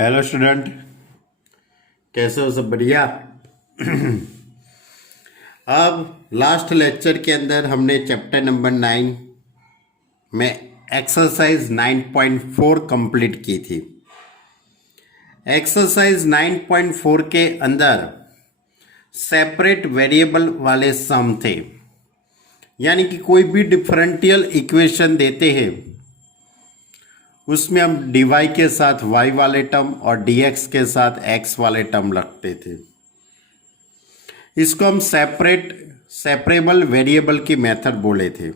Hello student, कैसे हो? सब बढ़िया। अब लास्ट लेक्चर के अंदर हमने चैप्टर नंबर 9 में एक्सरसाइज 9.4 कंप्लीट की थी। एक्सरसाइज 9.4 के अंदर सेपरेट वेरिएबल वाले सम थे, यानी कि कोई भी डिफरेंशियल इक्वेशन देते हैं उसमें हम dy के साथ y वाले टर्म और dx के साथ x वाले टर्म रखते थे। इसको हम सेपरेबल वेरिएबल की मेथड बोले थे।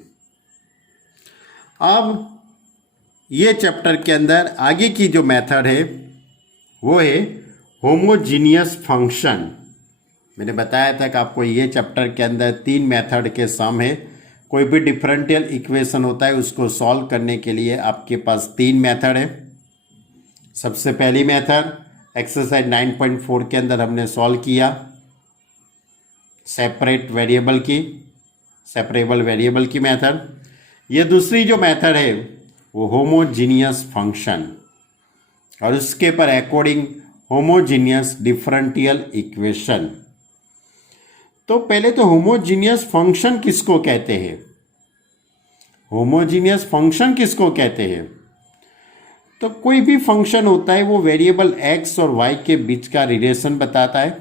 अब ये चैप्टर के अंदर आगे की जो मेथड है वो है होमोजीनियस फंक्शन। मैंने बताया था कि आपको ये चैप्टर के अंदर 3 मेथड के सम है। कोई भी डिफरेंशियल इक्वेशन होता है उसको सॉल्व करने के लिए आपके पास 3 मेथड है। सबसे पहली मेथड एक्सरसाइज 9.4 के अंदर हमने सॉल्व किया सेपरेबल वेरिएबल की मेथड। ये दूसरी जो मेथड है वो होमोजीनियस फंक्शन, और उसके पर अकॉर्डिंग होमोजीनियस डिफरेंशियल इक्वेशन। तो पहले तो होमोजीनियस फंक्शन किसको कहते हैं? होमोजीनियस फंक्शन किसको कहते हैं? तो कोई भी फंक्शन होता है वो वेरिएबल x और y के बीच का रिलेशन बताता है।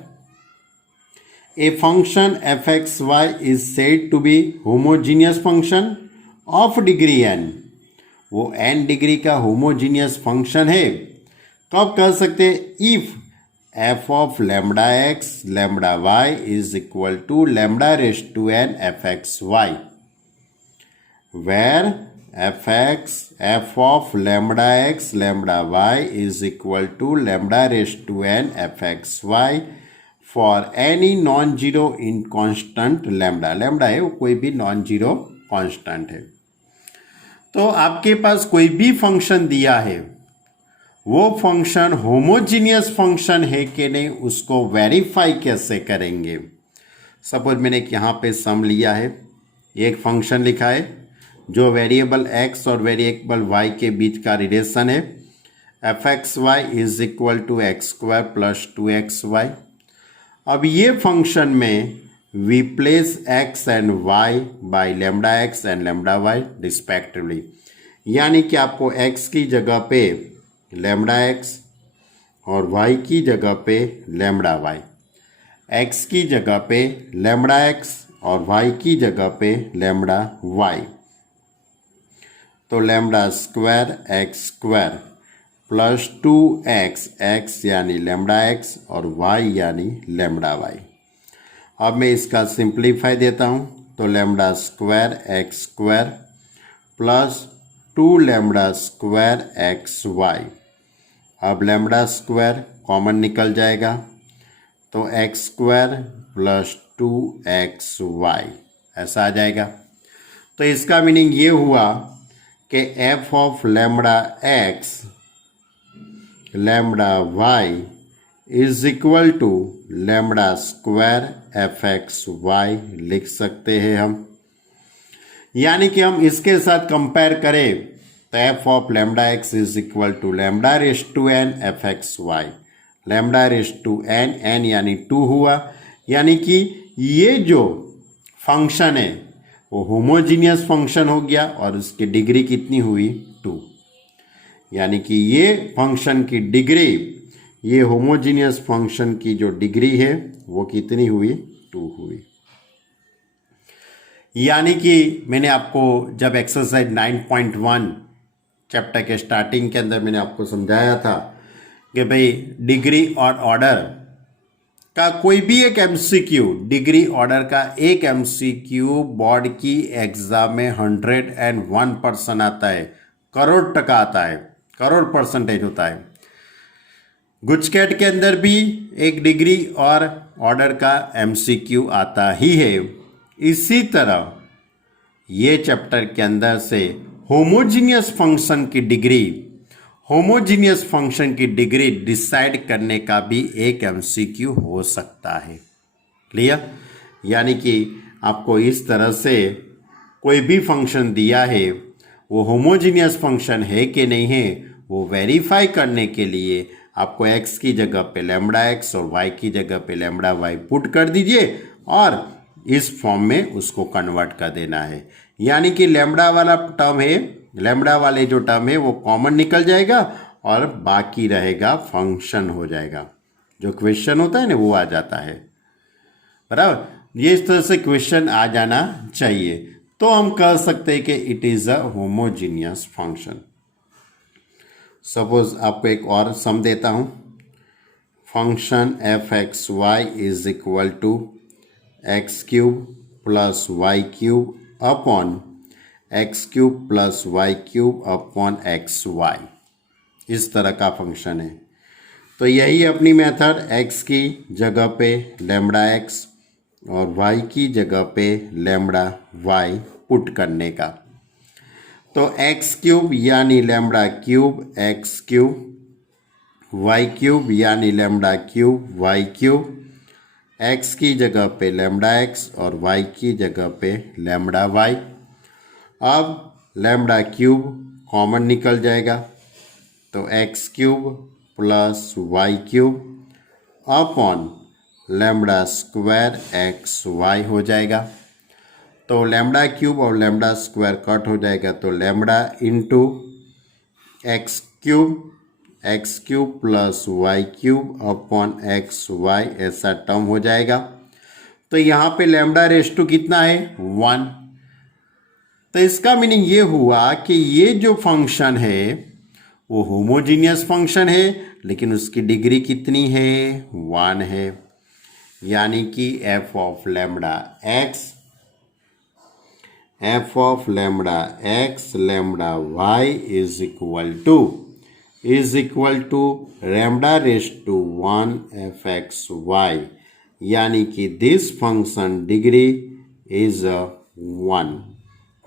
A function f(x,y) is said to be homogeneous function of degree n। वो n डिग्री का होमोजीनियस फंक्शन है। कब कह सकते? If f of lambda x lambda y is equal to lambda raised to n f(x,y), where f of lambda x lambda y is equal to lambda raised to n f(x,y) for any non-zero in constant lambda। lambda है वो कोई भी non zero constant है। तो आपके पास कोई भी function दिया है, वो फंक्शन होमोजीनियस फंक्शन है कि नहीं उसको वेरीफाई कैसे करेंगे? सपोज मैंने यहाँ पे सम लिया है, एक फंक्शन लिखा है जो वेरिएबल x और वेरिएबल y के बीच का रिलेशन है। f(x,y) is equal to x² plus 2xy। अब ये फंक्शन में we place x and y by lambda x and lambda y respectively, यानी कि आपको x की जगह पे लैम्डा x और y की जगह पे लैम्डा y, x की जगह पे लैम्डा x और y की जगह पे लैम्डा y। तो lambda square x square plus 2x, x यानी लैम्डा x और y यानी लैम्डा y। अब मैं इसका सिंप्लीफाई देता हूँ, तो lambda square x square plus 2 lambda square x Y. अब लैम्डा स्क्वायर कॉमन निकल जाएगा, तो एक्स स्क्वायर प्लस 2xy ऐसा आ जाएगा। तो इसका मीनिंग ये हुआ कि f of lambda x lambda y is equal to lambda square f(x,y) लिख सकते हैं हम। यानी कि हम इसके साथ कंपेयर करें तो f of lambda x is equal to lambda raised to n f(x,y), lambda raised to n, n यानी 2 हुआ। यानी कि ये जो फंक्शन है वो होमोजीनियस फंक्शन हो गया और उसकी डिग्री कितनी हुई? 2। यानी कि ये फंक्शन की डिग्री, ये होमोजीनियस फंक्शन की जो डिग्री है वो कितनी हुई? 2 हुई। यानी कि मैंने आपको जब एक्सरसाइज 9.1 चैप्टर के स्टार्टिंग के अंदर मैंने आपको समझाया था कि भाई डिग्री और ऑर्डर का कोई भी एक एमसीक्यू, डिग्री ऑर्डर का एक एमसीक्यू बोर्ड की एग्जाम में 101% आता है, करोड़ टका आता है, करोड़ परसेंटेज होता है। गुजकेट के अंदर भी एक डिग्री और ऑर्डर का एमसीक्यू आता ही है। इसी तरह ये चैप्टर के अंदर से होमोजीनियस फंक्शन की डिग्री डिसाइड करने का भी एक एमसीक्यू हो सकता है। क्लियर? यानी कि आपको इस तरह से कोई भी फंक्शन दिया है वो होमोजीनियस फंक्शन है कि नहीं है वो वेरीफाई करने के लिए आपको x की जगह पे लैम्बडा x और y की जगह पे लैम्बडा y पुट कर दीजिए और इस फॉर्म में उसको कन्वर्ट कर देना है। यानी कि लैम्बडा वाला टर्म है, लैम्बडा वाले जो टर्म है वो कॉमन निकल जाएगा और बाकी रहेगा फंक्शन हो जाएगा। जो क्वेश्चन होता है ना वो आ जाता है, बराबर। ये इस तरह से क्वेश्चन आ जाना चाहिए, तो हम कह सकते हैं कि it is a homogeneous function. Suppose आपको एक और सम देता हूं, function F x Y is equal to X cube plus Y cube upon X cube plus Y cube upon X Y, इस तरह का फंक्शन है। तो यही अपनी मेथड, x की जगह पे लैम्बडा x और y की जगह पे लैम्बडा y पुट करने का। तो x क्यूब यानी lambda cube x cube, y cube यानी lambda cube y cube, x की जगह पे लैम्बडा x और y की जगह पे लैम्बडा y। अब लैम्बडा क्यूब कॉमन निकल जाएगा, तो x cube plus Y cube upon lambda square x Y हो जाएगा। तो लैम्बडा क्यूब और लैम्बडा स्क्वायर कट हो जाएगा, तो lambda into X cube plus Y cube upon X Y, ऐसा टर्म हो जाएगा। तो यहाँ पे लैम्बडा रेस टू कितना है 1। तो इसका मीनिंग ये हुआ कि ये जो फंक्शन है वो होमोजीनियस फंक्शन है, लेकिन उसकी डिग्री कितनी है 1 है। यानी कि F of lambda x lambda Y is equal to lambda raise to 1 F x Y, यानी कि दिस फंक्शन डिग्री इज 1।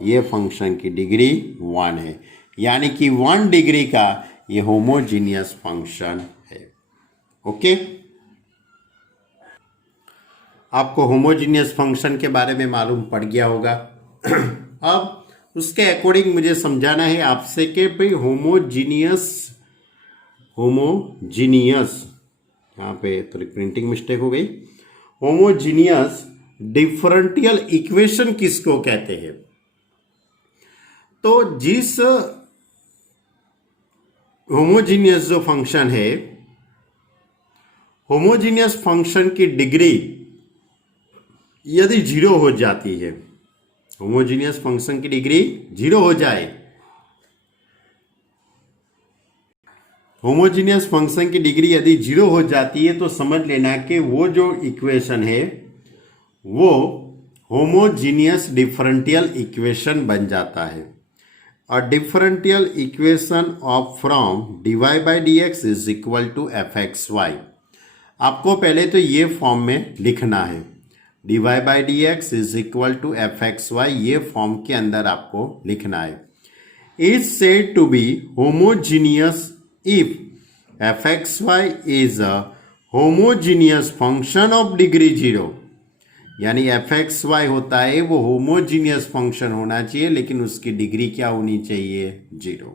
ये फंक्शन की डिग्री 1 है, यानी कि 1 डिग्री का ये होमोजीनियस फंक्शन है। ओके, आपको होमोजीनियस फंक्शन के बारे में मालूम पड़ गया होगा। अब उसके अकॉर्डिंग मुझे समझाना है आपसे कि भाई होमोजीनियस, यहाँ पे थोड़ी प्रिंटिंग मिस्टेक हो गई, होमोजीनियस डिफरेंशियल इक्वेशन किसको कहते हैं। तो जिस होमोजीनियस जो फंक्शन है, होमोजीनियस फंक्शन की डिग्री यदि 0 हो जाती है, होमोजीनियस फंक्शन की डिग्री 0 हो जाए, होमोजीनियस फंक्शन की डिग्री यदि 0 हो जाती है, तो समझ लेना कि वो जो इक्वेशन है वो होमोजीनियस डिफरेंशियल इक्वेशन बन जाता है। A differential equation of from dy by dx is equal to fxy। आपको पहले तो ये फॉर्म में लिखना है, dy by dx is equal to fxy, ये फॉर्म के अंदर आपको लिखना है। Is said to be homogeneous if fxy is a homogeneous function of degree 0। यानी एफ एक्स वाई होता है वो होमोजीनियस फंक्शन होना चाहिए, लेकिन उसकी डिग्री क्या होनी चाहिए 0।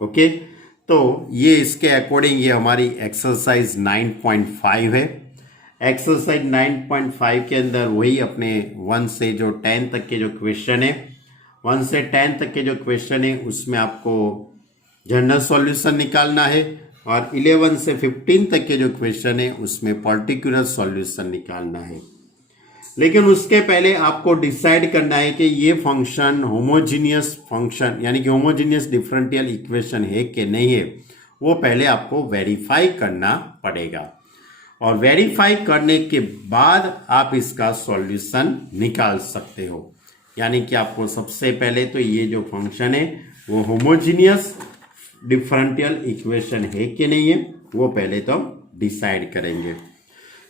ओके, तो ये इसके अकॉर्डिंग ये हमारी एक्सरसाइज 9.5 है। एक्सरसाइज 9.5 के अंदर वही अपने 1 से जो 10 तक के जो क्वेश्चन है, 1 से 10 तक के जो क्वेश्चन है उसमें आपको जनरल सॉल्यूशन निकालना है, और 11 से 15 तक के जो क्वेश्चन है उसमें पर्टिकुलर सॉल्यूशन निकालना है। लेकिन उसके पहले आपको डिसाइड करना है कि ये फंक्शन होमोजीनियस फंक्शन यानी कि होमोजीनियस डिफरेंशियल इक्वेशन है कि नहीं है, वो पहले आपको वेरीफाई करना पड़ेगा। और वेरीफाई करने के बाद आप इसका सॉल्यूशन निकाल सकते हो। यानी कि आपको सबसे पहले तो ये जो फंक्शन है वो होमोजीनियस डिफरेंशियल इक्वेशन है कि नहीं है, वो पहले तो डिसाइड करेंगे।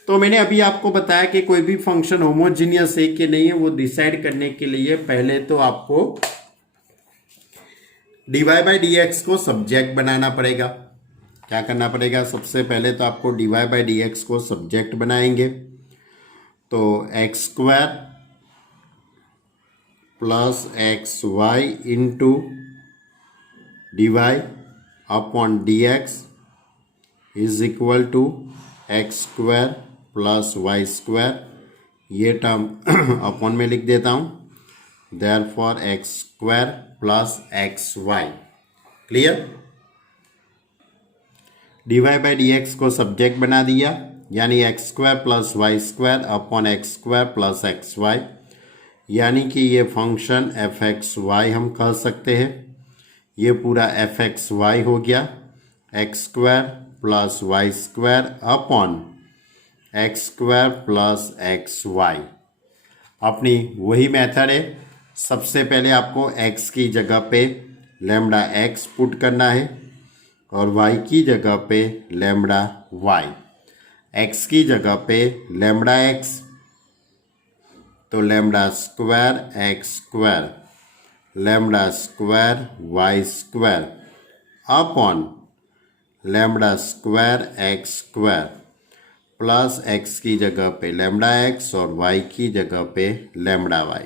तो मैंने अभी आपको बताया कि कोई भी फंक्शन होमोजीनियस है कि नहीं है, वो डिसाइड करने के लिए पहले तो आपको dy by dx को सब्जेक्ट बनाना पड़ेगा। क्या करना पड़ेगा, सबसे पहले तो आपको dy by dx को सब्जेक्ट बनाएंगे, तो x square plus x Y into dy upon dx is equal to x square plus Y square, ये टर्म अपॉन में लिख देता हूँ, therefore X square plus x Y. Clear? D Y by D x को subject बना दिया, यानी X square plus Y square upon x square plus x Y, यानी कि ये फंक्शन एफ एक्स वाई हम कह सकते हैं। ये पूरा एफ एक्स वाई हो गया, X square plus Y square upon x square plus x Y. अपनी वही मेथड है, सबसे पहले आपको x की जगह पे लैम्बडा x पुट करना है और y की जगह पे लैम्बडा y। x की जगह पे लैम्बडा x, तो lambda square x square, lambda square Y square upon lambda square x square plus x की जगह पे लैम्बडा x और y की जगह पे लैम्बडा y।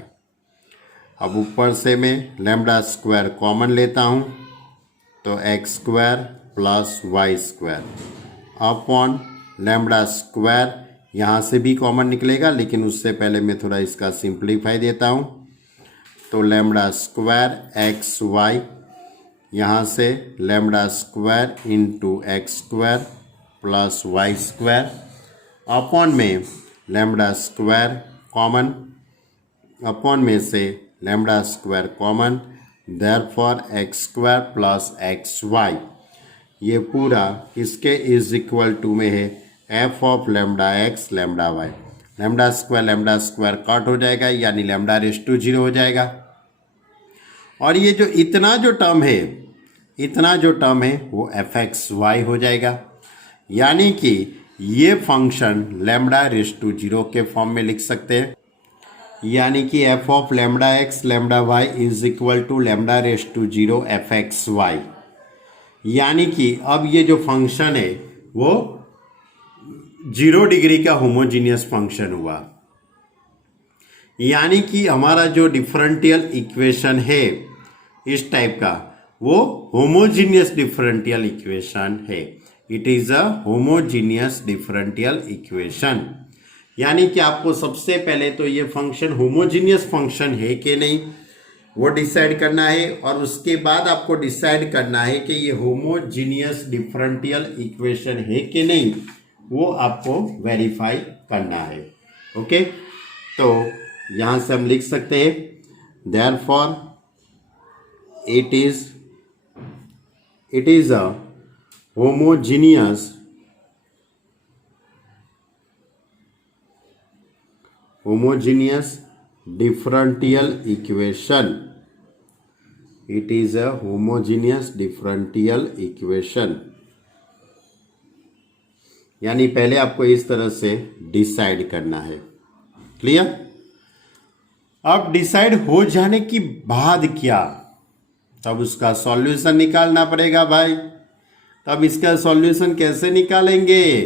अब ऊपर से मैं लैम्बडा स्क्वायर कॉमन लेता हूँ, तो x square plus Y square upon lambda square, यहाँ से भी कॉमन निकलेगा, लेकिन उससे पहले मैं थोड़ा इसका सिंप्लीफाई देता हूँ, तो लैम्बडा स्क्वायर एक्स वाई, यहाँ से lambda square into x square plus Y square upon में लैम्बडा स्क्वायर कॉमन, अपॉन में से lambda square common, therefore X square plus x Y. ये पूरा इसके इज इक्वल टू में है F of lambda x lambda Y. Lambda square cut हो जाएगा, यानी लैम्बडा रेज़ टू 0 हो जाएगा। और ये जो इतना जो टर्म है वो एफ एक्स वाई हो जाएगा, यानी कि ये फंक्शन लैम्बडा रेज़ टू 0 के फॉर्म में लिख सकते हैं, यानी कि F of lambda x lambda Y is equal to lambda raise to 0 F x Y. यानी कि अब ये जो फंक्शन है वो 0 डिग्री का होमोजीनियस फंक्शन हुआ, यानी कि हमारा जो डिफरेंशियल इक्वेशन है इस टाइप का वो होमोजीनियस डिफरेंशियल इक्वेशन है। It is a homogeneous differential equation, यानी कि आपको सबसे पहले तो ये फंक्शन होमोजीनियस फंक्शन है कि नहीं वो डिसाइड करना है, और उसके बाद आपको डिसाइड करना है कि ये होमोजीनियस डिफरेंशियल इक्वेशन है कि नहीं, वो आपको वेरीफाई करना है। ओके, तो यहाँ से हम लिख सकते हैं therefore it is a homogeneous differential equation. It is a homogeneous differential equation, यानी पहले आपको इस तरह से डिसाइड करना है। क्लियर? अब डिसाइड हो जाने की बाद क्या, तब उसका सॉल्यूशन निकालना पड़ेगा भाई। तब इसका सॉल्यूशन कैसे निकालेंगे,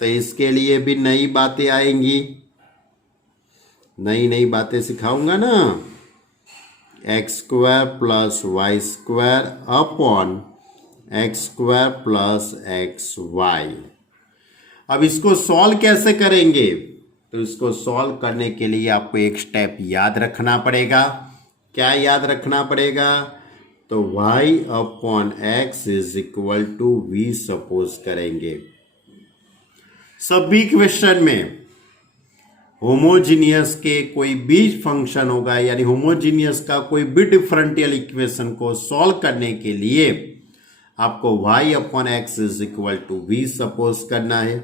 तो इसके लिए भी नई बातें आएंगी, नई बातें सिखाऊंगा ना। X square plus Y square upon x square plus x Y. अब इसको सॉल्व कैसे करेंगे, तो इसको सॉल्व करने के लिए आपको एक स्टेप याद रखना पड़ेगा। क्या याद रखना पड़ेगा, तो y upon x is equal to we suppose करेंगे। सभी क्वेश्चन में होमोजीनियस के कोई भी फंक्शन होगा, यानी होमोजीनियस का कोई भी डिफरेंशियल इक्वेशन को सॉल्व करने के लिए आपको y upon x is equal to we suppose करना है।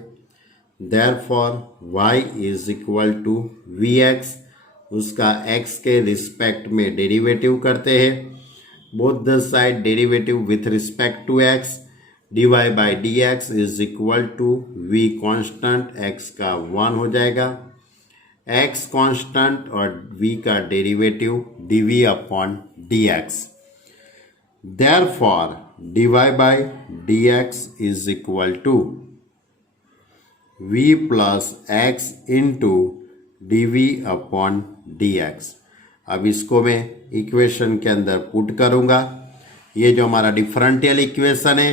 Therefore y is equal to we x, उसका x के रिस्पेक्ट में डेरिवेटिव करते हैं, both the side derivative with respect to x, dy by D x is equal to V constant, x का 1 हो जाएगा, x कांस्टेंट और v का derivative dv upon dx। Therefore dy by dx is equal to v plus x into dv upon dx। अब इसको मैं equation के अंदर पुट करूंगा। ये जो हमारा डिफरेंशियल इक्वेशन है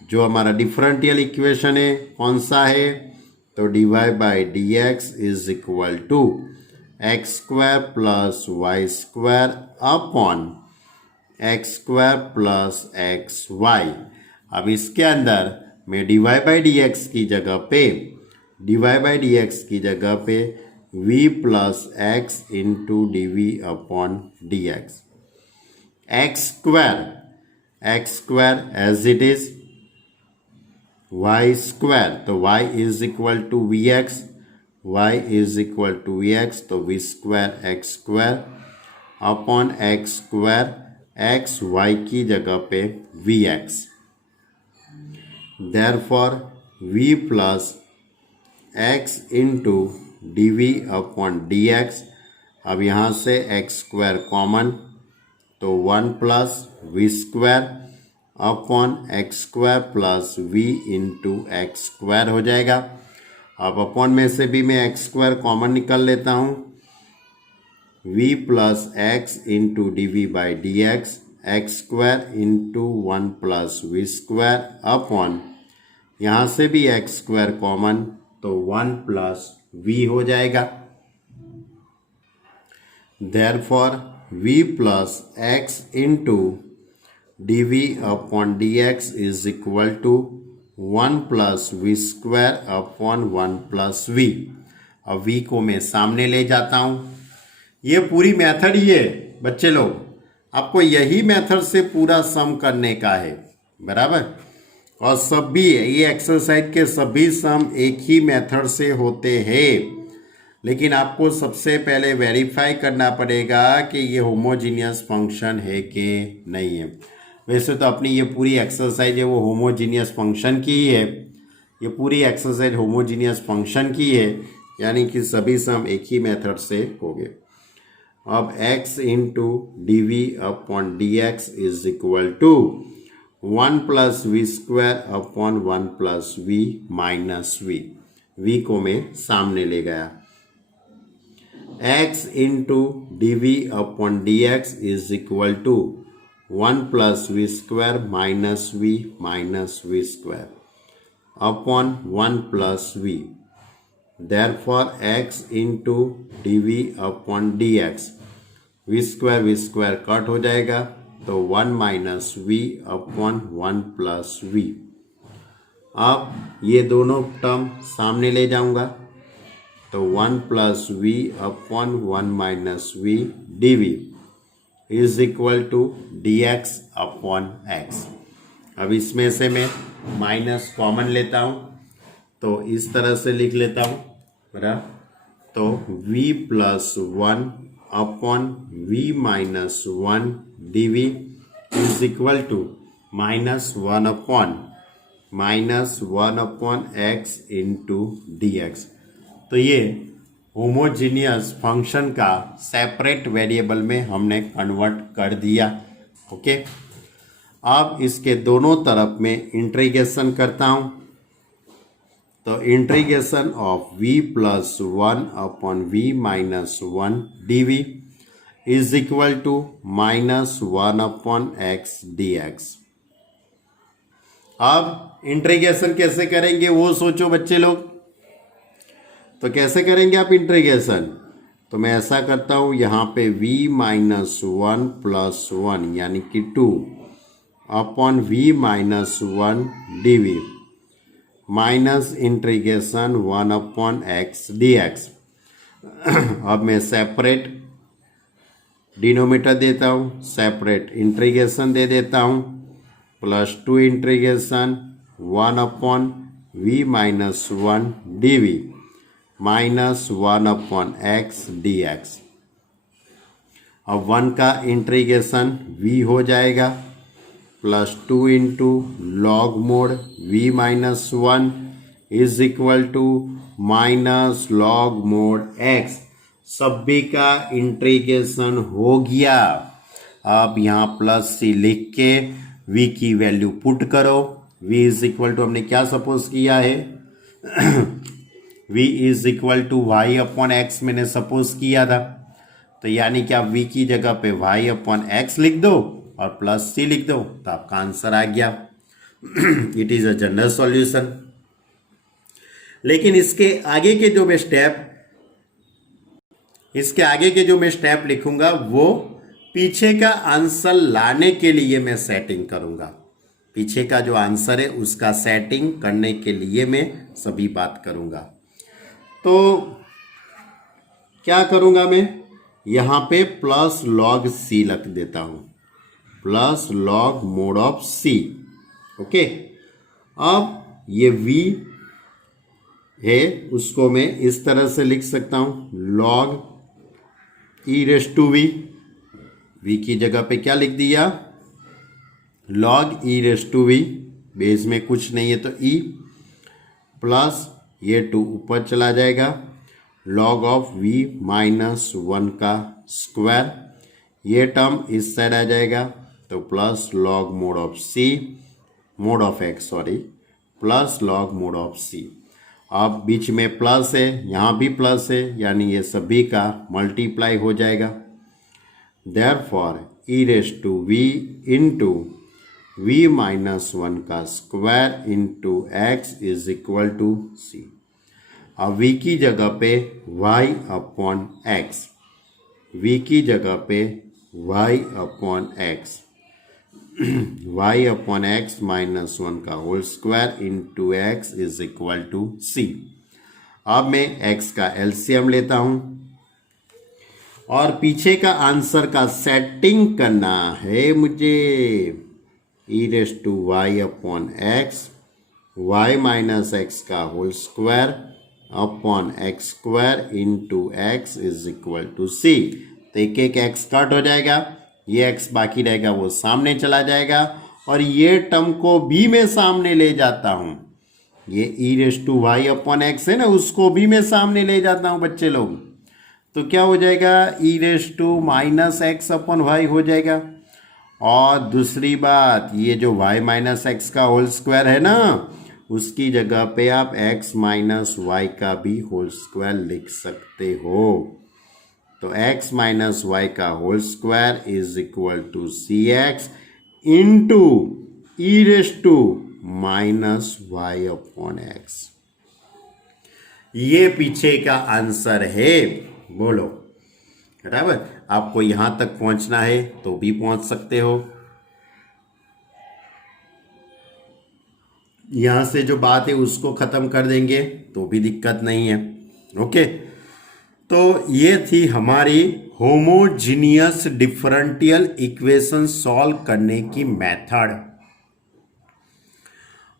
जो हमारा डिफरेंशियल इक्वेशन है कौन सा है, तो dy by D x is equal to x square plus Y square upon x square plus x Y. अब इसके अंदर मैं dy बाई डी एक्स की जगह पे v plus x into D we upon D x, x square as it is, Y square तो y is equal to we X, तो V square x square upon x square x Y की जगह पे we x, therefore v plus x into D we upon D x. अब यहाँ से X square common तो 1 plus we square upon x square plus V into x square हो जाएगा। अब अपॉन में से भी मैं एक्स स्क्वायर कॉमन निकाल लेता हूँ, v plus x into D v by D x, x square into 1 plus we square upon यहाँ से भी एक्स स्क्वायर कॉमन तो 1 प्लस v हो जाएगा। Therefore v plus x into D we upon D x is equal to 1 plus we square upon 1 plus v। अब v को मैं सामने ले जाता हूँ। ये पूरी मेथड ही है बच्चे लोग, आपको यही मेथड से पूरा सम करने का है, बराबर। और सभी ये एक्सरसाइज के सभी सम एक ही मेथड से होते हैं, लेकिन आपको सबसे पहले वेरीफाई करना पड़ेगा कि ये होमोजीनियस फंक्शन है कि नहीं है। वैसे तो अपनी ये पूरी एक्सरसाइज है वो होमोजीनियस फंक्शन की ही है, ये पूरी एक्सरसाइज होमोजीनियस फंक्शन की है, यानी कि सभी सम एक ही मेथड से होंगे। अब x into D we upon D x is equal to 1 plus we square upon 1 plus v minus v को मैं सामने ले गया। x into D we upon D x is equal to 1 plus we square minus v square upon 1 plus v, therefore x into D we upon D x, v square cut हो जाएगा तो 1 minus v upon 1 plus we. अब ये दोनों term सामने ले जाऊंगा तो 1 plus v upon 1 minus v d v is equal to d x upon x. अब इसमें से मैं माइनस कॉमन लेता हूँ तो इस तरह से लिख लेता हूँ, बराबर। तो v plus 1 upon v minus 1 d v is equal to minus one upon x into D x. तो ये होमोजीनियस फंक्शन का सेपरेट वेरिएबल में हमने कन्वर्ट कर दिया, ओके। अब इसके दोनों तरफ में इंटीग्रेशन करता हूँ, तो integration of v plus 1 upon v minus 1 d v is equal to minus 1 upon x d x. अब इंटीग्रेशन कैसे करेंगे वो सोचो बच्चे लोग। तो कैसे करेंगे आप इंटीग्रेशन, तो मैं ऐसा करता हूँ, यहाँ पे v माइनस 1 प्लस 1 यानी कि 2 upon v minus 1 d v minus integration 1 upon x d x. अब मैं सेपरेट डिनोमिनेटर देता हूँ, सेपरेट इंटीग्रेशन दे देता हूँ, plus 2 integration 1 upon v minus 1 d v minus 1 upon x d x. अब 1 का इंटीग्रेशन v हो जाएगा, plus 2 into log mod v minus 1 is equal to minus log mod x। सभी का इंटीग्रेशन हो गया। अब यहाँ प्लस सी लिख के v की वैल्यू पुट करो। v इज इक्वल टू हमने क्या सपोज किया है v is equal to Y upon x मैंने सपोज किया था, तो यानी कि आप v की जगह पे y अपॉन एक्स लिख दो और प्लस सी लिख दो तो आपका आंसर आ गया। It is a general solution. लेकिन इसके आगे के जो मैं स्टेप लिखूंगा वो पीछे का आंसर लाने के लिए मैं सेटिंग करूंगा। पीछे का जो आंसर है उसका सेटिंग करने के लिए मैं सभी बात करूंगा। तो क्या करूंगा मैं, यहां पे प्लस लॉग सी लिख देता हूं, plus log mod of c. Okay, अब ये v है उसको मैं इस तरह से लिख सकता हूं, log e raise to v. V की जगह पे क्या लिख दिया, log e raise to v, base में कुछ नहीं है तो ई, प्लस ये 2 ऊपर चला जाएगा, लॉग ऑफ v माइनस 1 का स्क्वायर, ये टर्म इस साइड आ जाएगा तो plus log mod of C, mod of X sorry, plus log mod of C. अब बीच में प्लस है, यहाँ भी प्लस है, यानी ये सभी का मल्टीप्लाई हो जाएगा। Therefore E raise to V into V minus 1 का square into x is equal to C. अब v की जगह पे y अपॉन एक्स, v की जगह पे y upon x, y upon x minus 1 का whole square into x is equal to C. अब मैं x का एलसीएम लेता हूं और पीछे का आंसर का सेटिंग करना है मुझे। E raise to Y upon X, Y minus X का whole square upon x square into x is equal to C. तो एक एक एक्स कट हो जाएगा, ये एक्स बाकी रहेगा वो सामने चला जाएगा, और ये टर्म को भी मैं सामने ले जाता हूं। ये E raise to Y upon X है ना, उसको भी मैं सामने ले जाता हूं बच्चे लोग। तो क्या हो जाएगा, E raise to minus X upon Y हो जाएगा। और दूसरी बात, ये जो y माइनस एक्स का होल स्क्वायर है ना, उसकी जगह पे आप x माइनस वाई का भी होल स्क्वायर लिख सकते हो। तो x माइनस वाई का whole square is equal to c x into e raise to minus y upon x. ये पीछे का आंसर है, बोलो बराबर। आपको यहां तक पहुंचना है तो भी पहुंच सकते हो। यहां से जो बात है उसको खत्म कर देंगे तो भी दिक्कत नहीं है। ओके, तो ये थी हमारी होमोजीनियस डिफरेंशियल इक्वेशन सॉल्व करने की मेथड।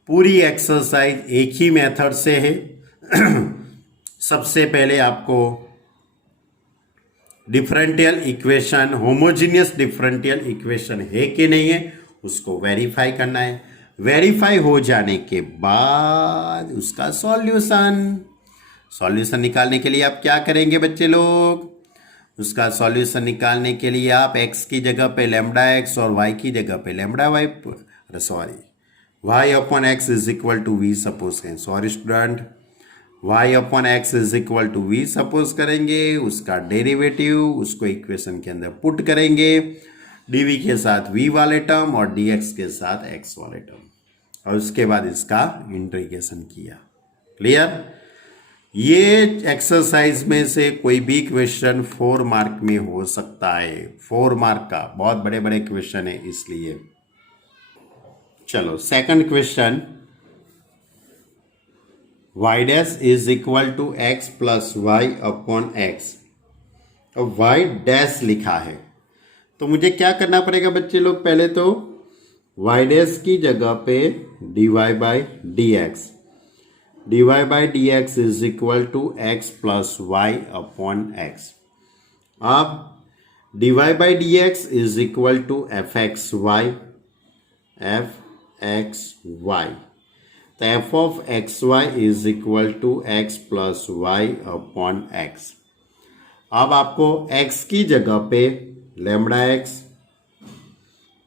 पूरी एक्सरसाइज एक ही मेथड से है। सबसे पहले आपको differential equation, homogeneous differential equation है कि नहीं है, उसको वेरीफाई करना है। वेरीफाई हो जाने के बाद उसका सॉल्यूशन निकालने के लिए आप क्या करेंगे बच्चे लोग, उसका सॉल्यूशन निकालने के लिए आप x की जगह पे लैम्डा x और y की जगह पे lambda y, y upon x is equal to we suppose करें, sorry student, y upon x is equal to we suppose करेंगे, उसका डेरिवेटिव उसको इक्वेशन के अंदर पुट करेंगे, dv के साथ v वाले टर्म और dx के साथ x वाले टर्म, और उसके बाद इसका इंटीग्रेशन किया। क्लियर। ये एक्सरसाइज में से कोई भी क्वेश्चन 4 मार्क में हो सकता है, 4 मार्क का, बहुत बड़े बड़े क्वेश्चन है इसलिए। चलो second question, y dash is equal to x plus Y upon x. अब y डैश लिखा है तो मुझे क्या करना पड़ेगा बच्चे लोग, पहले तो y डैश की जगह पे dy by D X, dy by D x is equal to x plus Y upon x. अब dy by D x is equal to F x Y, तो F of x Y is equal to x plus Y upon x. अब आपको x की जगह पे lambda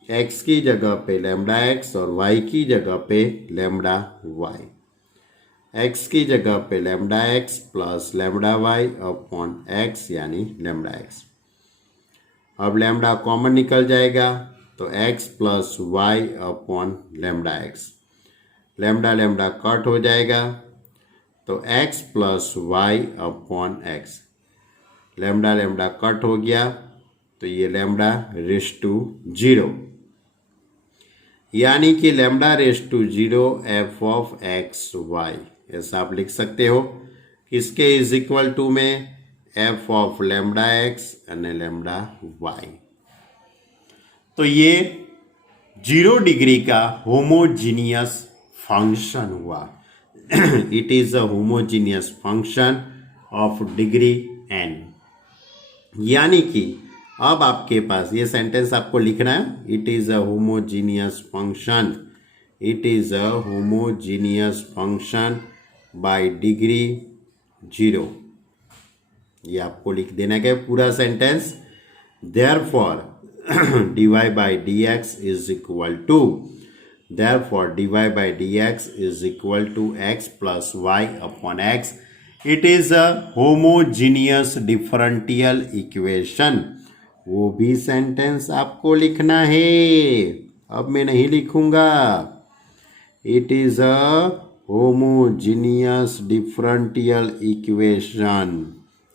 x की जगह पे लैम्डा x और y की जगह पे लैम्डा y, x की जगह पे lambda x plus lambda y upon x यानी लैम्डा x। अब लैम्डा कॉमन निकल जाएगा तो x plus Y upon lambda x। Lambda lambda cut हो जाएगा, तो x plus Y upon x, lambda lambda cut हो गया, तो ये लैम्डा रेस टू 0, यानी कि lambda raise to 0 f of x Y, ऐसा आप लिख सकते हो। किसके इज इक्वल टू में? एफ ऑफ लैम्डा एक्स અને लैम्डा वाई। तो ये 0 डिग्री का होमोजीनियस फंक्शन हुआ। It is a homogeneous function of degree n, यानी कि अब आपके पास ये सेंटेंस आपको लिखना है, it is a homogeneous function, it is a homogeneous function by degree 0, ये आपको लिख देना है पूरा sentence. Therefore dy by dx is equal to, therefore dy by dx is equal to x plus y upon x. It is a homogeneous differential equation. वो भी sentence आपको लिखना है, अब मैं नहीं लिखूंगा। It is a homogeneous differential equation,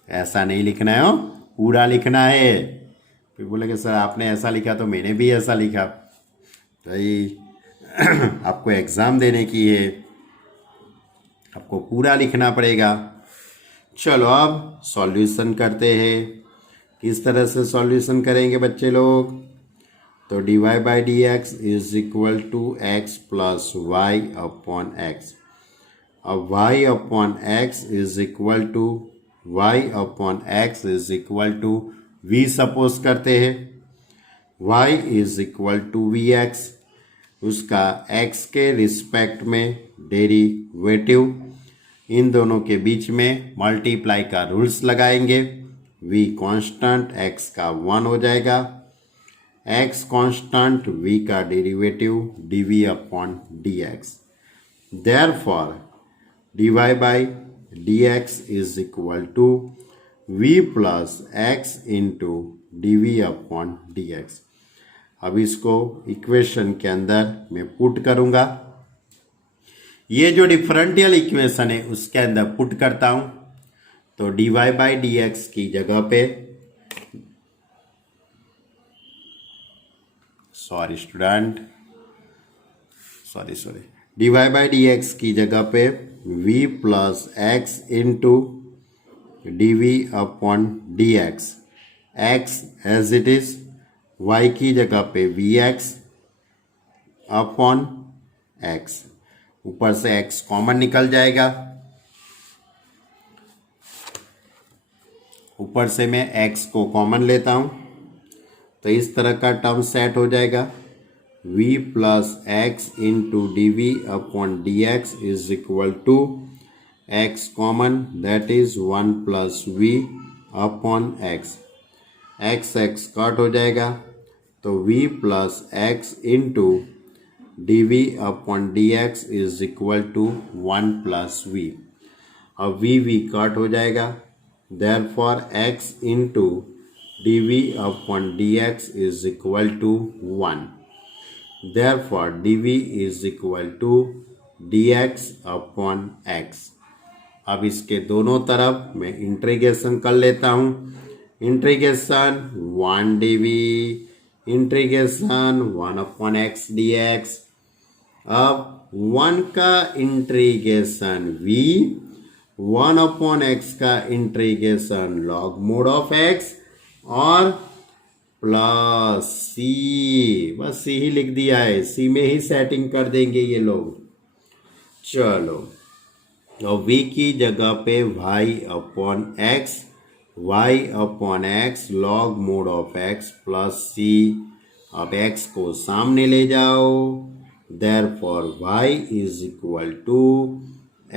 ऐसा नहीं लिखना है, पूरा लिखना है। फिर बोलेंगे सर आपने ऐसा लिखा तो मैंने भी ऐसा लिखा। भाई आपको एग्ज़ाम देने की है, आपको पूरा लिखना पड़ेगा। चलो अब सॉल्यूशन करते हैं। किस तरह से सॉल्यूशन करेंगे बच्चे लोग? तो dy by D x is equal to x plus Y upon x. अब y upon x is equal to y upon x is equal to v suppose करते हैं। y is equal to we x, उसका x के respect में derivative, इन दोनों के बीच में मल्टीप्लाई का रूल्स लगाएंगे। v कांस्टेंट, x का 1 हो जाएगा, x कांस्टेंट, v का derivative dv upon dx। Therefore dy by dx is equal to v plus x into dv upon dx। अब इसको इक्वेशन के अंदर मैं पुट करूंगा। ये जो डिफरेंशियल इक्वेशन है उसके अंदर पुट करता हूं, तो dy बाई डी एक्स की जगह पे, dy बाई डी एक्स की जगह पे v plus x into dv upon dx, x as it is, y की जगह पे vx अपॉन x, ऊपर से x कॉमन निकल जाएगा, ऊपर से मैं x को कॉमन लेता हूं, तो इस तरह का टर्म सेट हो जाएगा। v plus x into D we upon D x is equal to x common, that is 1 plus v upon x, x cut हो जाएगा, तो v plus x into D we upon D x is equal to 1 plus v। अब v cut हो जाएगा, therefore x into D we upon D x is equal to 1, therefore d v is equal to d x upon x. अब इसके दोनों तरफ मैं integration कर लेता हूँ। Integration 1 dv, integration 1 upon x d x. अब 1 का इंटीग्रेशन v, 1 अपॉन एक्स का integration log mod of x और प्लस c, बस c ही लिख दिया है, c में ही सेटिंग कर देंगे ये लोग। चलो, और v की जगह पे y upon x, y upon x log mod of x plus c। अब x को सामने ले जाओ, therefore y is equal to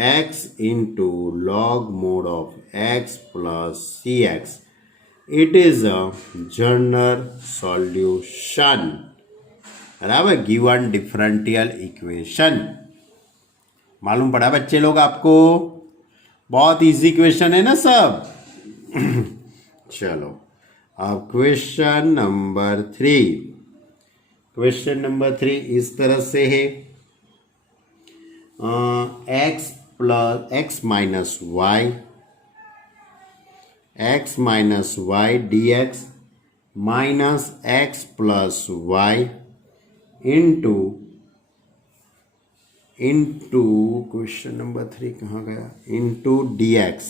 x into log mod of x plus C x. It is a general solution, बराबर, given differential equation. मालूम पड़ा बच्चे लोग आपको? बहुत इजी क्वेश्चन है ना सब। चलो अब क्वेश्चन नंबर 3। क्वेश्चन नंबर 3 इस तरह से है, x plus x minus Y d x minus x plus Y into question number 3 कहाँ गया, into D x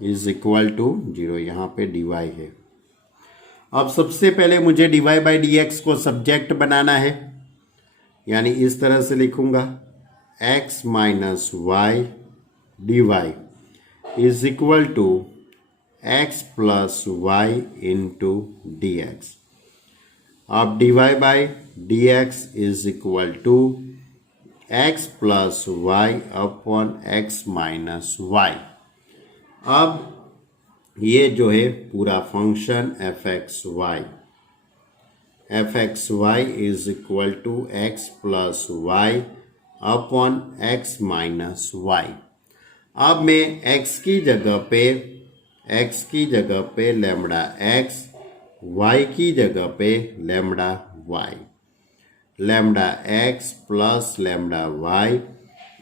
is equal to 0। यहाँ पे डी वाई है। अब सबसे पहले मुझे D Y by D x को सब्जेक्ट बनाना है, यानी इस तरह से लिखूंगा X minus Y D Y is equal to x plus Y into D x. अब D Y by D x is equal to x plus Y upon x minus Y. अब ये जो है पूरा function F x Y is equal to x plus Y upon x minus Y. अब मैं x की जगह पे लैम्बडा एक्स, y की जगह पे lambda Y, lambda x plus lambda y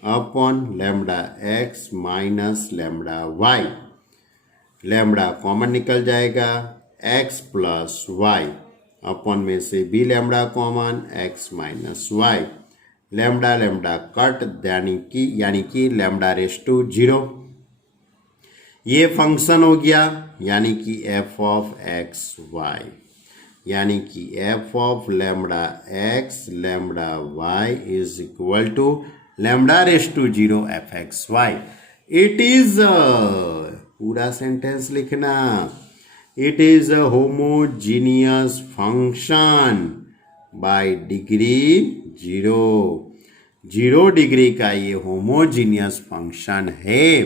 upon lambda x minus lambda Y. Lambda common निकल जाएगा, x प्लस वाई अपॉन में से भी lambda common, x minus y. Lambda lambda cut यानी कि लैम्बडा रेस टू 0। ये फंक्शन हो गया, यानी कि f ऑफ एक्स वाई, यानी कि f of lambda x lambda Y is equal to lambda raise to 0 F x y. It is पूरा सेंटेंस लिखना, it is a homogeneous function by degree 0 degree का ये होमोजीनियस फंक्शन है।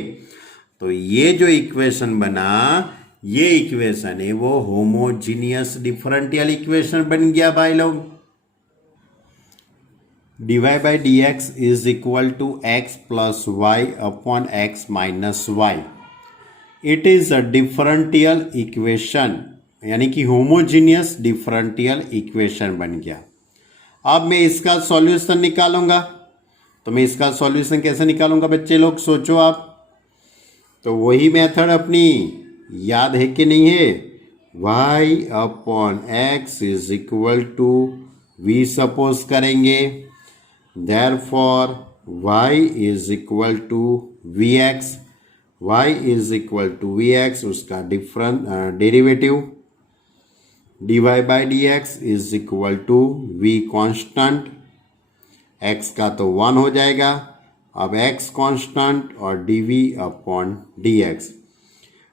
तो ये जो इक्वेशन बना, ये इक्वेशन है वो होमोजीनियस डिफरेंशियल इक्वेशन बन गया भाई लोग। D Y by D x is equal to x plus Y upon x minus y. It is a differential equation, यानी कि होमोजीनियस डिफरेंशियल इक्वेशन बन गया। अब मैं इसका सॉल्यूशन निकालूंगा, तो मैं इसका सॉल्यूशन कैसे निकालूंगा बच्चे लोग सोचो आप। तो वही मेथड अपनी याद है कि नहीं है, y upon x is equal to we suppose करेंगे, therefore y is equal to we x, y is equal to we x, उसका derivative dy by D x is equal to V constant, x का तो 1 हो जाएगा, अब x constant और dv upon dx।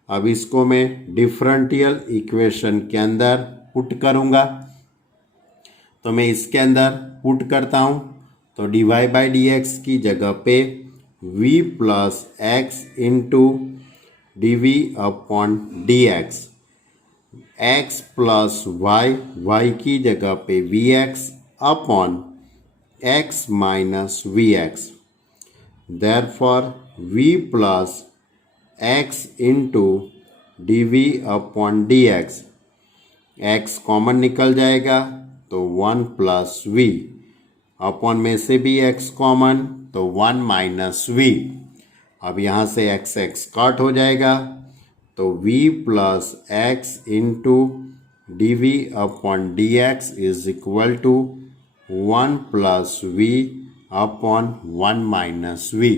अब इसको मैं डिफरेंशियल इक्वेशन के अंदर पुट करूंगा, तो मैं इसके अंदर पुट करता हूं, तो dy बाई डी एक्स की जगह पे v plus x into dv upon dx, x plus y की जगह पे vx upon x minus vx। Therefore, v plus x into dv upon dx, x common निकल जाएगा तो 1 प्लस वी, अपॉन में से भी x कॉमन तो 1 माइनस वी। अब यहाँ से x कट हो जाएगा, तो v plus x into D we upon D x is equal to 1 plus v upon 1 minus v.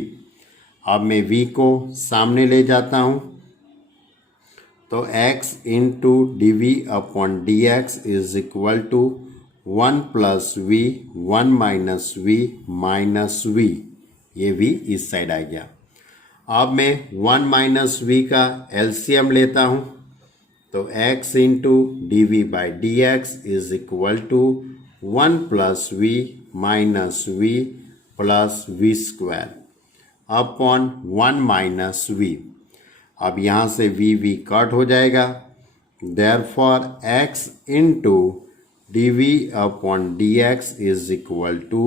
अब मैं v को सामने ले जाता हूँ, तो x into D we upon D x is equal to 1 plus v 1 minus v, ये v इस साइड आ गया। अब मैं 1 माइनस वी का एलसीएम लेता हूँ, तो x into D v by D x is equal to 1 plus v minus v plus we square upon 1 minus v. अब यहाँ से v कट हो जाएगा, therefore x into D we upon D x is equal to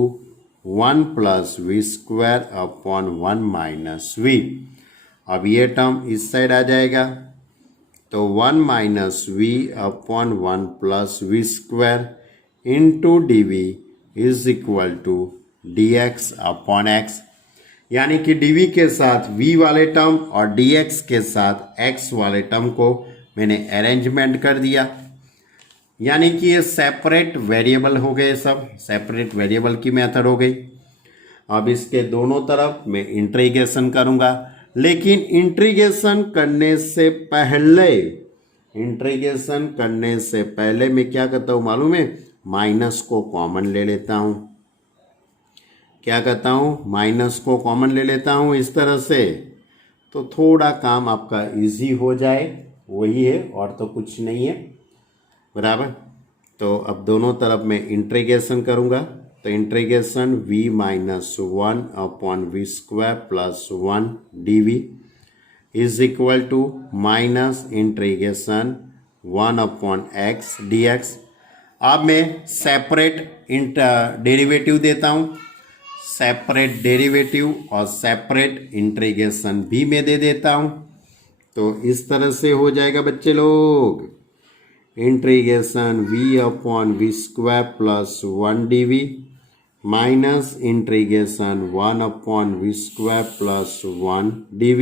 1 plus we square upon 1 minus v. अब ये term इस side आ जाएगा, तो 1 minus v upon 1 plus we square into D v is equal to dx upon x, यानी कि dv के साथ v वाले टर्म और dx के साथ x वाले टर्म को मैंने अरेंजमेंट कर दिया, यानी कि ये सेपरेट वेरिएबल हो गए, सब सेपरेट वेरिएबल की मेथड हो गई। अब इसके दोनों तरफ मैं इंटीग्रेशन करूंगा, लेकिन इंटीग्रेशन करने से पहले मैं क्या करता हूँ मालूम है, माइनस को कॉमन ले लेता हूँ। क्या करता हूँ, माइनस को कॉमन ले लेता हूँ इस तरह से, तो थोड़ा काम आपका इजी हो जाए, वही है और तो कुछ नहीं है, बराबर। तो अब दोनों तरफ मैं इंटीग्रेशन करूँगा, तो integration v minus 1 upon v square plus 1 dv is equal to minus integration 1 upon x dx। अब मैं सेपरेट डेरिवेटिव देता हूँ, सेपरेट डेरिवेटिव और सेपरेट इंटीग्रेशन भी मैं दे देता हूँ। तो इस तरह से हो जाएगा बच्चे लोग, integration v upon v square plus 1 dv minus integration 1 upon v square plus 1 dv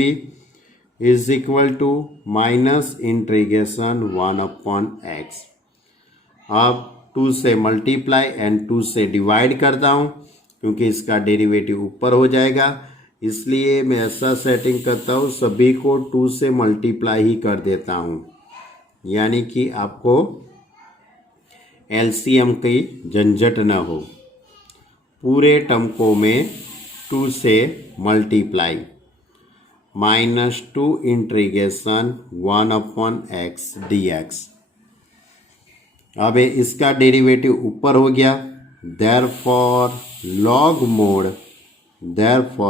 is equal to minus integration 1 upon x। अब 2 से मल्टीप्लाई एंड 2 से डिवाइड करता हूँ, क्योंकि इसका डेरिवेटिव ऊपर हो जाएगा, इसलिए मैं ऐसा सेटिंग करता हूँ सभी को 2 से मल्टीप्लाई ही कर देता हूँ, यानी कि आपको एलसीएम की झंझट न हो। पूरे टर्म को मैं 2 से multiply, minus 2 integration 1 upon x dx। अब इसका डेरिवेटिव ऊपर हो गया, therefore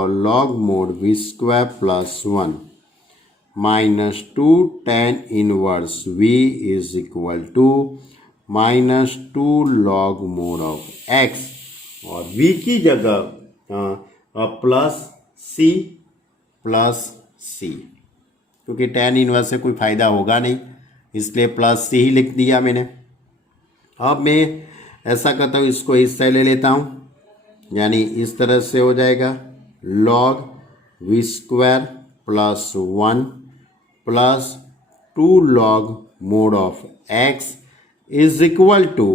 log mod v square plus 1 minus 2 tan inverse v is equal to minus 2 log mod of x, और v की जगह प्लस सी, क्योंकि tan इनवर्स से कोई फायदा होगा नहीं, इसलिए प्लस सी ही लिख दिया मैंने। अब मैं ऐसा करता हूँ, इसको इस साइड ले लेता हूँ, यानी इस तरह से हो जाएगा log we square plus 1 plus 2 log mod of x is equal to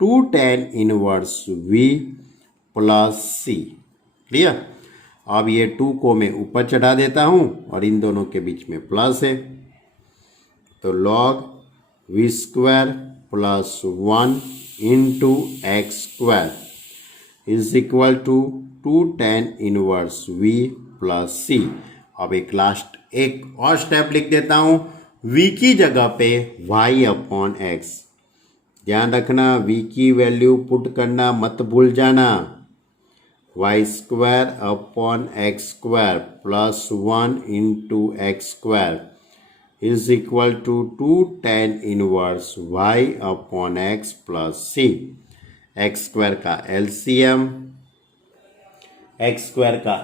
2 tan inverse v plus c. Clear. अब ये 2 को मैं ऊपर चढ़ा देता हूँ और इन दोनों के बीच में प्लस है, तो log we square plus 1 into x square is equal to 2 tan inverse v plus C. अब एक और स्टेप लिख देता हूँ, v की जगह पे y अपॉन एक्स। ध्यान रखना, v की वैल्यू पुट करना मत भूल जाना। Y square upon x square plus 1 into x square is equal to 2 tan inverse y upon X plus C. X square का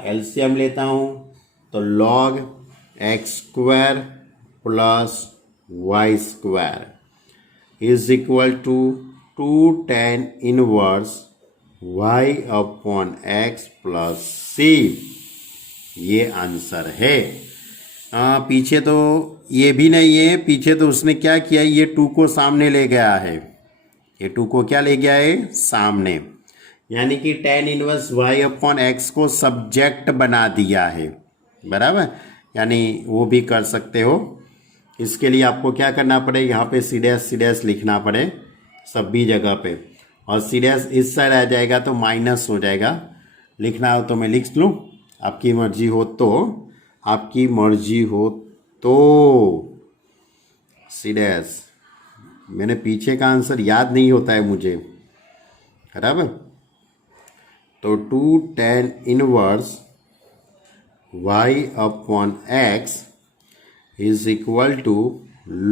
एलसीएम लेता हूँ, तो log x square plus Y square is equal to 2 tan inverse y upon X plus C. ये answer है। पीछे तो ये भी नहीं है, पीछे तो उसने क्या किया, ये 2 को सामने ले गया है, ये 2 को क्या ले गया है, सामने, यानी कि tan inverse y upon x को सब्जेक्ट बना दिया है, बराबर। यानी वो भी कर सकते हो। इसके लिए आपको क्या करना पड़े, यहाँ पे सी डैश लिखना पड़े सभी जगह पे, और सी डैश इस साइड आ जाएगा तो माइनस हो जाएगा। लिखना हो तो मैं लिख लूँ, आपकी मर्जी हो तो सी डैश। मैंने पीछे का आंसर याद नहीं होता है मुझे, बराबर। तो 2 tan inverse y upon x is equal to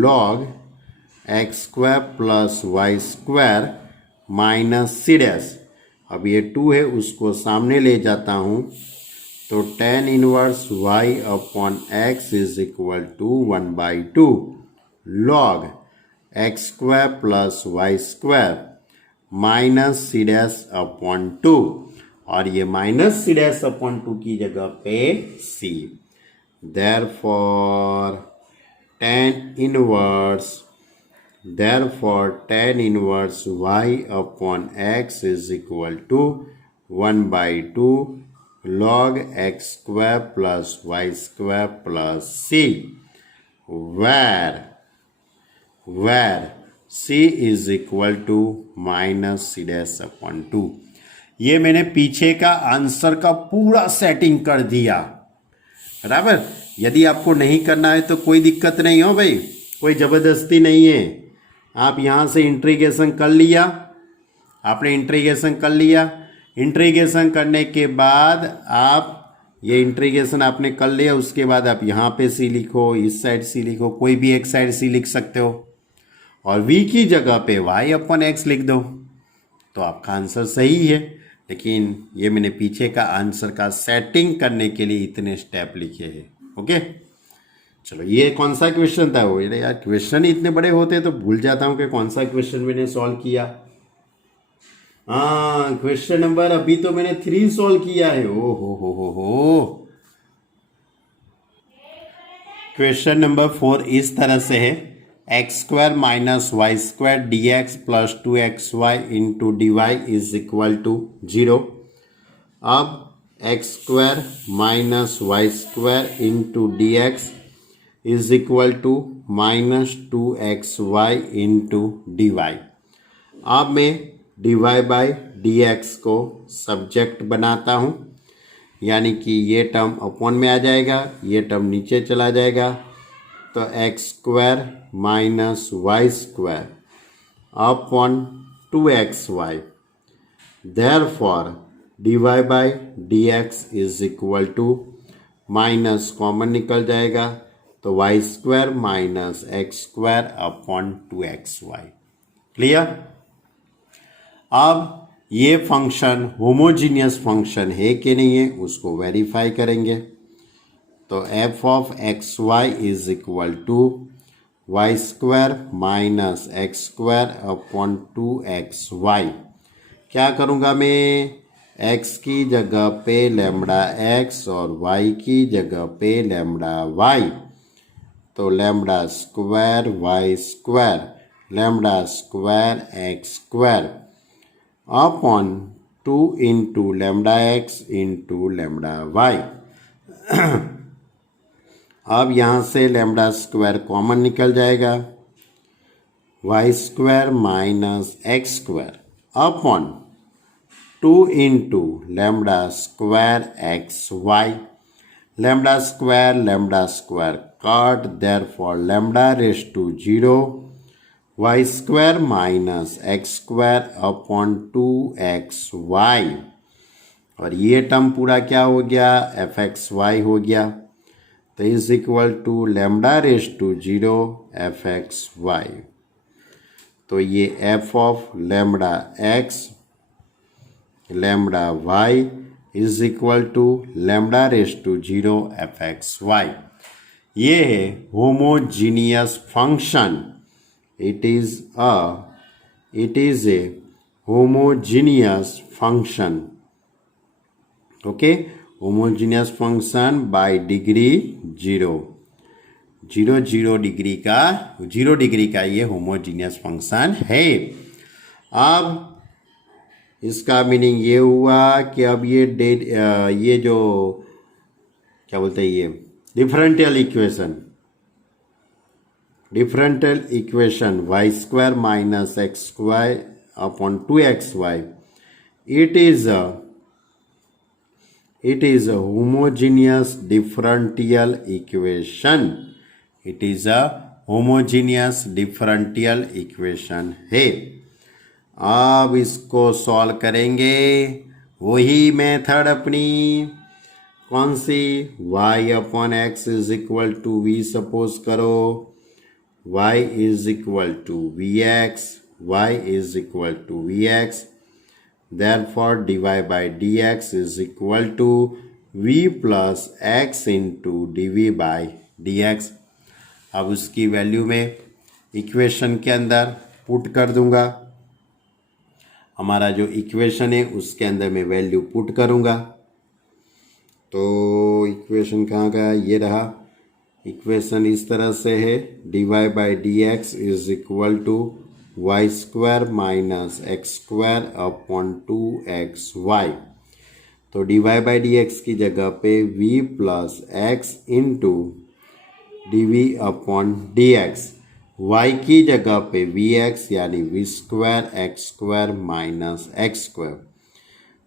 log x square plus Y square minus C dash. अब ये 2 है, उसको सामने ले जाता हूँ, तो tan inverse y upon x is equal to 1/2 log x square plus Y square minus C dash upon 2। और ये माइनस सी डैश अपॉन 2 की जगह पे C. Therefore tan inverse y upon x is equal to 1/2 log x square plus Y square plus C, where c is equal to minus C dash upon 2। ये मैंने पीछे का answer का पूरा setting कर दिया, बराबर। यदि आपको नहीं करना है तो कोई दिक्कत नहीं हो भाई, कोई ज़बरदस्ती नहीं है। आप यहाँ से इंटीग्रेशन कर लिया, आपने इंटीग्रेशन कर लिया। इंटीग्रेशन करने के बाद आप ये इंटीग्रेशन आपने कर लिया, उसके बाद आप यहाँ पे सी लिखो, इस साइड सी लिखो, कोई भी एक साइड सी लिख सकते हो, और v की जगह पे y अपॉन x लिख दो, तो आपका आंसर सही है। लेकिन ये मैंने पीछे का आंसर का सेटिंग करने के लिए इतने स्टेप लिखे हैं। ओके, चलो ये कौन सा क्वेश्चन था? वो यार क्वेश्चन ही इतने बड़े होते हैं तो भूल जाता हूँ कि कौन सा क्वेश्चन मैंने सॉल्व किया। हाँ, क्वेश्चन नंबर अभी तो मैंने 3 सॉल्व किया है। ओ हो। क्वेश्चन नंबर 4 इस तरह से है, x square minus y square d x plus 2xy into d Y is equal to 0। अब x square minus y square into D x is equal to minus 2xy into d y. अब मैं d Y by D x को subject बनाता हूँ, यानी कि ये term upon में आ जाएगा, ये टर्म नीचे चला जाएगा, तो x square minus y square upon 2xy। Therefore d Y by D x is equal to minus common निकल जाएगा, तो y square minus x square upon 2xy। Clear? अब ये फंक्शन होमोजीनियस फंक्शन है कि नहीं है उसको वेरीफाई करेंगे। तो F of x Y is equal to y square minus x square upon 2xy। क्या करूँगा मैं? x की जगह पे लैम्बडा x और y की जगह पे लैम्बडा y, तो lambda square Y square lambda square x square upon 2 into lambda x into lambda y. अब यहाँ से लैम्बडा स्क्वायर कॉमन निकल जाएगा, y square minus x square upon 2 into lambda square x y. Lambda square cut, therefore lambda raise to 0, y square minus x square upon 2xy, और ये term पूरा क्या हो गया? एफ एक्स वाई हो गया, तो is equal to lambda raise to 0 F x Y. तो ये f of lambda x lambda Y is equal to lambda raise to 0 F x Y. ये है homogeneous function. It is a homogeneous function. Okay, homogeneous function by degree 0 degree का 0 degree का ये homogeneous function है। अब इसका meaning ये हुआ कि अब ये जो क्या बोलते हैं, ये differential equation y square minus x square upon 2xy, it is a homogeneous differential equation. It is a homogeneous differential equation है। अब इसको सॉल्व करेंगे, वही मेथड अपनी, कौन सी? y upon x is equal to we suppose करो, y is equal to vx, y is equal to vx, therefore dy by dx is equal to v plus x into dv by dx। अब उसकी value में equation के अंदर put कर दूंगा। हमारा जो इक्वेशन है उसके अंदर मैं वैल्यू पुट करूँगा। तो इक्वेशन कहाँ गया, ये रहा। इक्वेशन इस तरह से है, dy by D x is equal to y square minus x square upon 2xy। तो dy बाई डी एक्स की जगह पे v plus x into D we upon D x, Y की जगह पे वी एक्स यानी we square x square minus x square,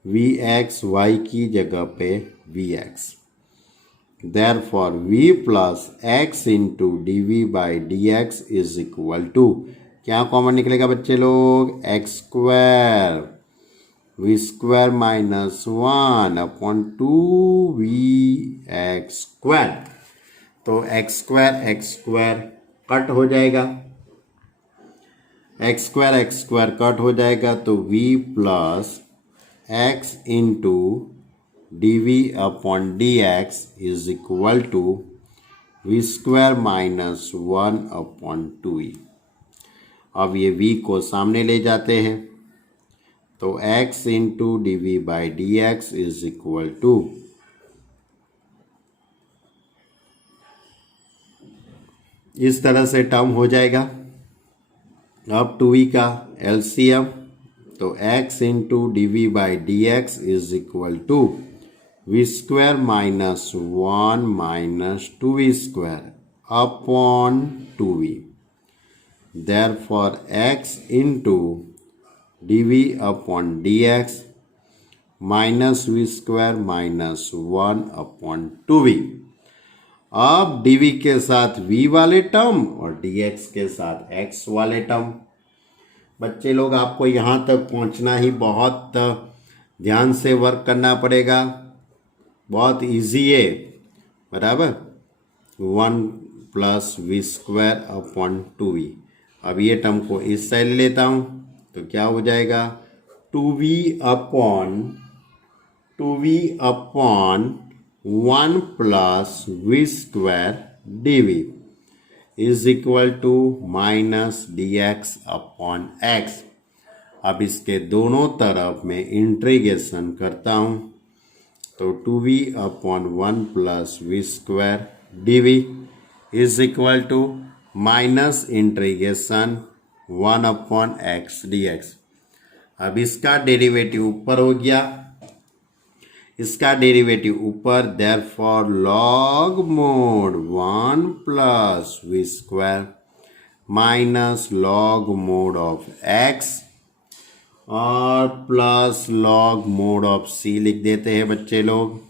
v x Y की जगह पे we x. Therefore v plus x into D v by D x is equal to, क्या common निकलेगा बच्चे लोग, x square v square minus 1 upon 2v x square. तो x square cut हो जाएगा, एक्स स्क्वायर कट हो जाएगा, तो v plus x into D we upon D x is equal to v square minus 1 upon 2e। अब ये v को सामने ले जाते हैं, तो x into D v by D x is equal to, इस तरह से टर्म हो जाएगा। अब 2v का एलसीएम, तो x into D v by D x is equal to v square minus 1 minus 2v square upon 2v। Therefore x into D we upon D x minus v square minus 1 upon 2v। अब dv के साथ v वाले term और dx के साथ x वाले term. बच्चे लोग आपको यहाँ तक पहुँचना ही बहुत ध्यान से वर्क करना पड़ेगा, बहुत इजी है, बराबर। 1 plus we square upon 2v। अब ये टर्म को इस साइड लेता हूँ, तो क्या हो जाएगा, 2v upon 1 plus we square d v is equal to minus d x upon x. अब इसके दोनों तरफ मैं इंटीग्रेशन करता हूँ, तो 2v upon 1 plus we square d v is equal to minus integration 1 upon x d x. अब इसका डेरिवेटिव ऊपर हो गया, इसका डेरिवेटिव ऊपर, therefore log mod 1 plus we square minus log mod of x और plus log mod of c लिख देते हैं बच्चे लोग।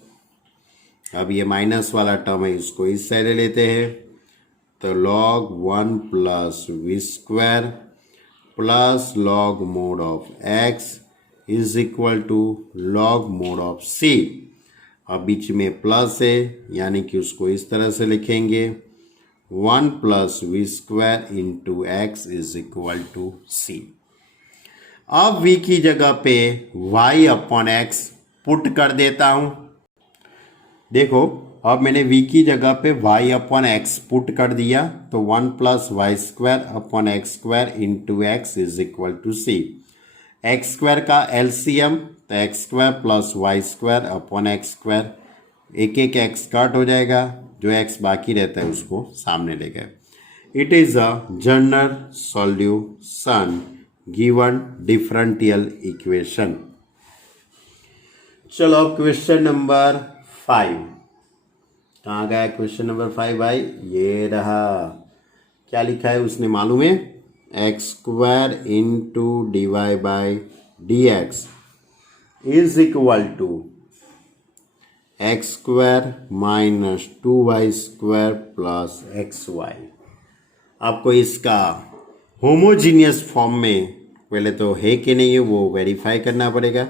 अब ये माइनस वाला टर्म है, इसको इस साइड लेते हैं, तो log 1 plus we square plus log mod of X is equal to log mod of C. अब बीच में प्लस है, यानी कि उसको इस तरह से लिखेंगे, 1 plus we square into x is equal to C. अब v की जगह पे y अपॉन एक्स पुट कर देता हूं। देखो, अब मैंने v की जगह पे y अपॉन एक्स पुट कर दिया, तो 1 plus Y square upon x square into x is equal to c. X square का एलसीएम, तो x square plus Y square upon x square, एक एक एक्स कट हो जाएगा, जो एक्स बाकी रहता है उसको सामने ले गए। It is a general solution given differential equation. चलो क्वेश्चन नंबर 5, कहाँ गया क्वेश्चन नंबर 5 भाई, ये रहा। क्या लिखा है उसने मालूम है, x square into d Y by D x is equal to x square minus 2y square plus x y. आपको इसका होमोजीनियस फॉर्म में पहले तो है कि नहीं है वो वेरीफाई करना पड़ेगा।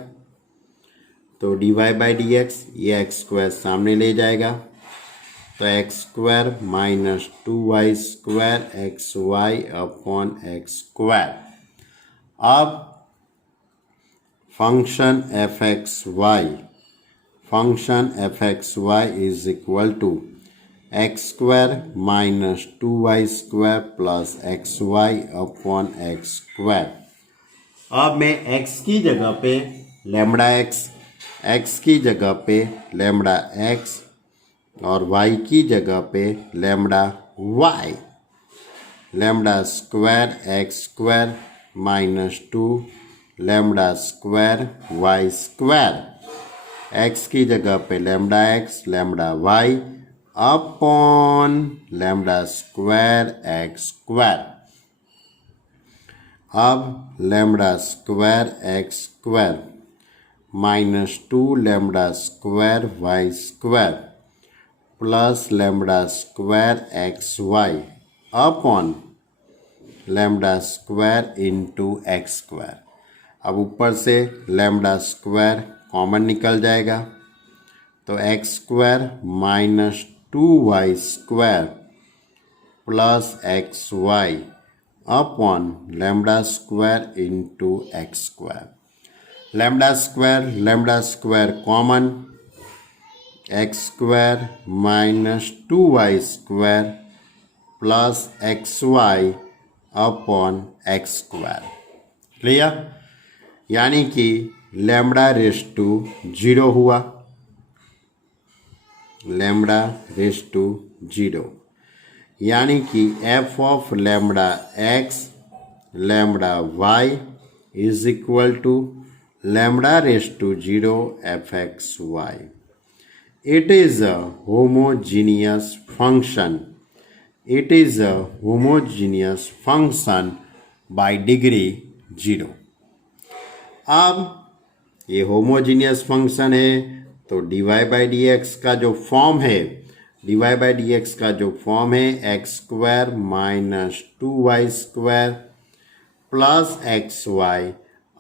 तो D Y by D X, ये एक्स स्क्वायर सामने ले जाएगा, तो x square minus 2y square x Y upon x square. अब function F x Y is equal to x square minus 2y square plus x Y upon x square. अब मैं x की जगह पे लैम्बडा x की जगह पे lambda x और y की जगह पे lambda y, lambda square x square minus 2 lambda square y square, x की जगह पे lambda x lambda y upon lambda square x square. अब lambda square x square minus 2 lambda square Y square plus lambda square x Y upon lambda square into x square. अब ऊपर से lambda square common निकल जाएगा तो x square minus 2y square plus x Y upon lambda square into x square. Lambda square common, x square minus 2y square plus x Y upon x square. Clear? यानी कि lambda raise to 0 हुआ, lambda raise to 0, यानी कि F of lambda x lambda Y is equal to lambda raise to 0 F x y. It is a homogeneous function, it is a homogeneous function by degree 0। अब ये homogeneous function है तो dy by D x का जो form है, dy by D x का जो form है x square minus 2y square plus x Y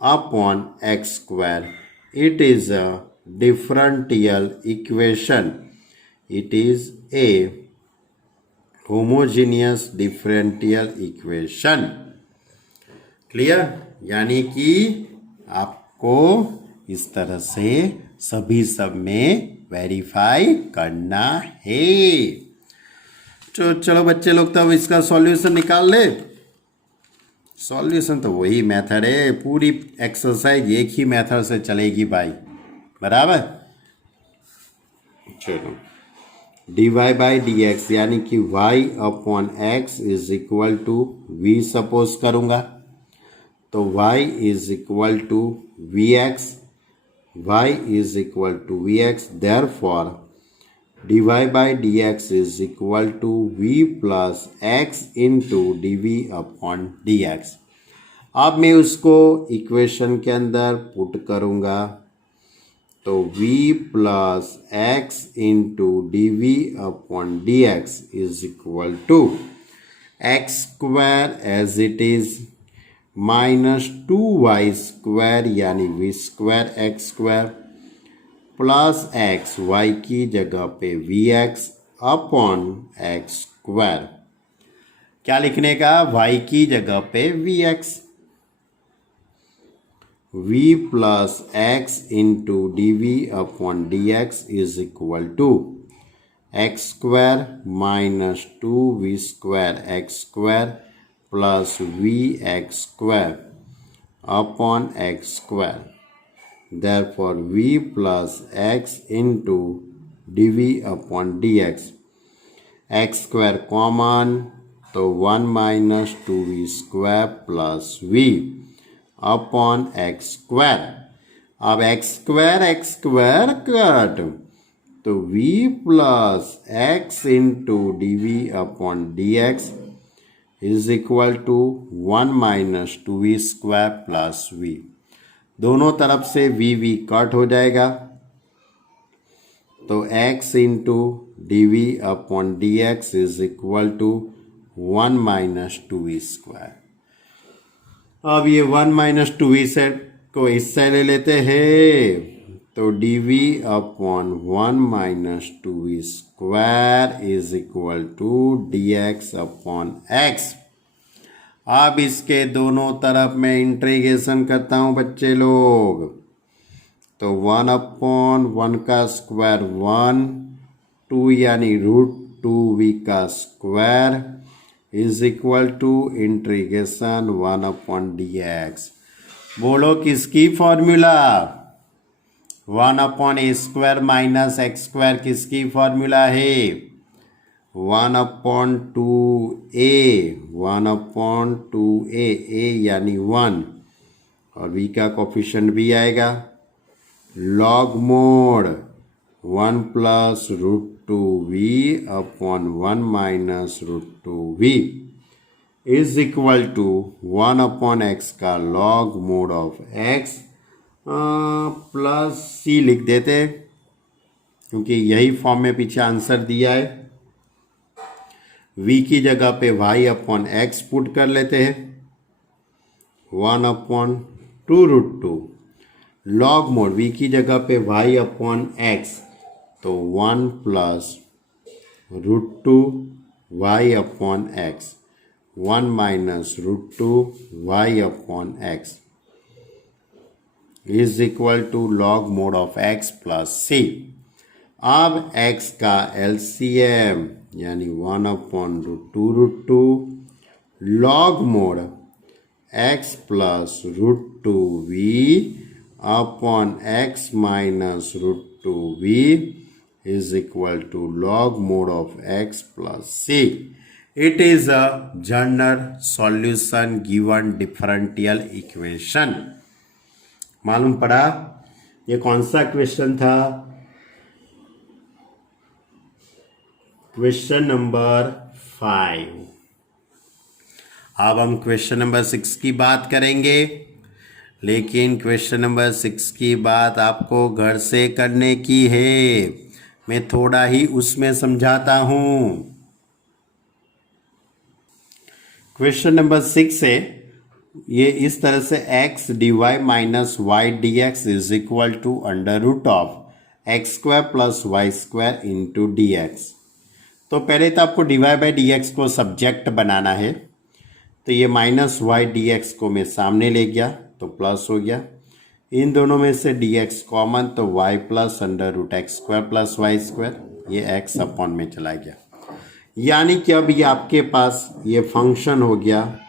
upon x square, it is a differential equation, it is a homogeneous differential equation. Clear? यानी कि आपको इस तरह से सभी सब में वेरीफाई करना है। तो चलो बच्चे लोग तब इसका सॉल्यूशन निकाल ले। सॉल्यूशन तो वही मेथड है, पूरी एक्सरसाइज एक ही मेथड से चलेगी भाई, बराबर। चलो dy बाई डी एक्स यानी कि y upon x is equal to v suppose करूँगा तो y is equal to we x, y is equal to vx, therefore dy by dx is equal to v plus x into dv upon dx। अब मैं उसको equation के अंदर put करूँगा तो v plus x into D we upon D x is equal to x square as it is minus 2y square यानी we square x square plus x Y की जगह पे we X upon x square. क्या लिखने का? y की जगह पे we X, v plus x into D we upon D x is equal to x square minus 2v square x square plus V x square upon x square, therefore v plus x into D we upon D x, x square common तो 1 minus 2v square plus v upon x square. अब x square cut तो v plus x into D we upon D x is equal to 1 minus 2v square plus v। दोनों तरफ से v cut हो जाएगा तो x into D we upon D x is equal to 1 minus 2v square. अब ये 1 minus 2v से को इससे ले लेते हैं तो d we upon 1 minus 2v square is equal to d x upon x. अब इसके दोनों तरफ मैं इंटीग्रेशन करता हूँ बच्चे लोग तो 1 अपॉन 1 का स्क्वायर 1, 2 यानी रूट 2v का square is equal to integration 1 upon D x. बोलो किसकी formula? 1/a² minus x square किसकी फॉर्मूला है? 1/2a, 1/2a, a यानी 1 और v का कोफिशिएंट भी आएगा log mod 1 plus √2v upon 1 minus √2v is equal to 1/x का log mod of x plus c लिख देते क्योंकि यही फॉर्म में पीछे आंसर दिया है। v की जगह पे y/x पुट कर लेते हैं 1/2√2 लॉग मोड v की जगह पे y/x तो 1 plus √2 y/x 1 minus √2 y/x is equal to log mod of x plus c। अब x का LCM यानी 1/√2√2 log mod x plus √2v upon x minus √2v is equal to log mode of x plus c. It is a general solution given differential equation. मालूम पड़ा? ये कौन सा question था? Question number 5। अब हम क्वेश्चन नंबर 6 की बात करेंगे, लेकिन क्वेश्चन नंबर 6 की बात आपको घर से करने की है। मैं थोड़ा ही उसमें समझाता हूं। क्वेश्चन नंबर 6 है, ये इस तरह से x dy minus y dx is equal to √x² plus y² into dx। तो पहले तो आपको dy/dx को सब्जेक्ट बनाना है, तो ये माइनस y dx को मैं सामने ले गया तो प्लस हो गया। इन दोनों में से dx कॉमन तो y plus √x² plus y², ये x अपॉन में चला गया। यानी कि अब ये आपके पास ये फंक्शन हो गया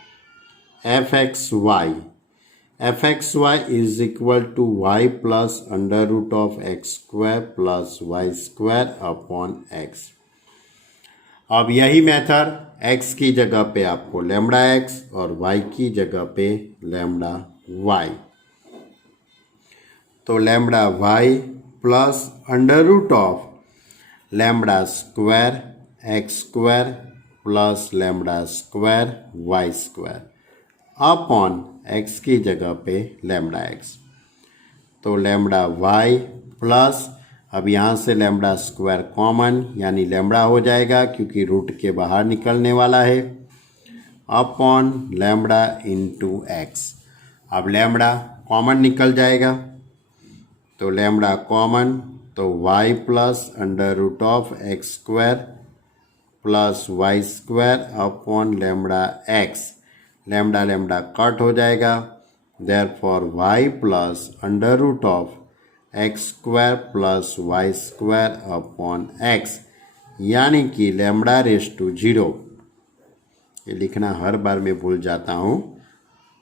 fxy is equal to y plus √x² plus y² upon x। अब यही मेथड x की जगह पे आपको λx और y की जगह पे λy, तो λy plus √λ² plus λ² upon x की जगह पे λx, तो λy प्लस अब यहाँ से λ² कॉमन यानी लैम्बडा हो जाएगा क्योंकि रूट के बाहर निकलने वाला है अपॉन लैम्बडा इंटू x। अब लैम्बडा कॉमन निकल जाएगा तो लैम्बडा कॉमन तो y plus √x² plus y² upon λx। Lambda cut हो जाएगा, therefore y plus √x² plus y² upon x, यानी कि λ⁻0। ये लिखना हर बार मैं भूल जाता हूँ,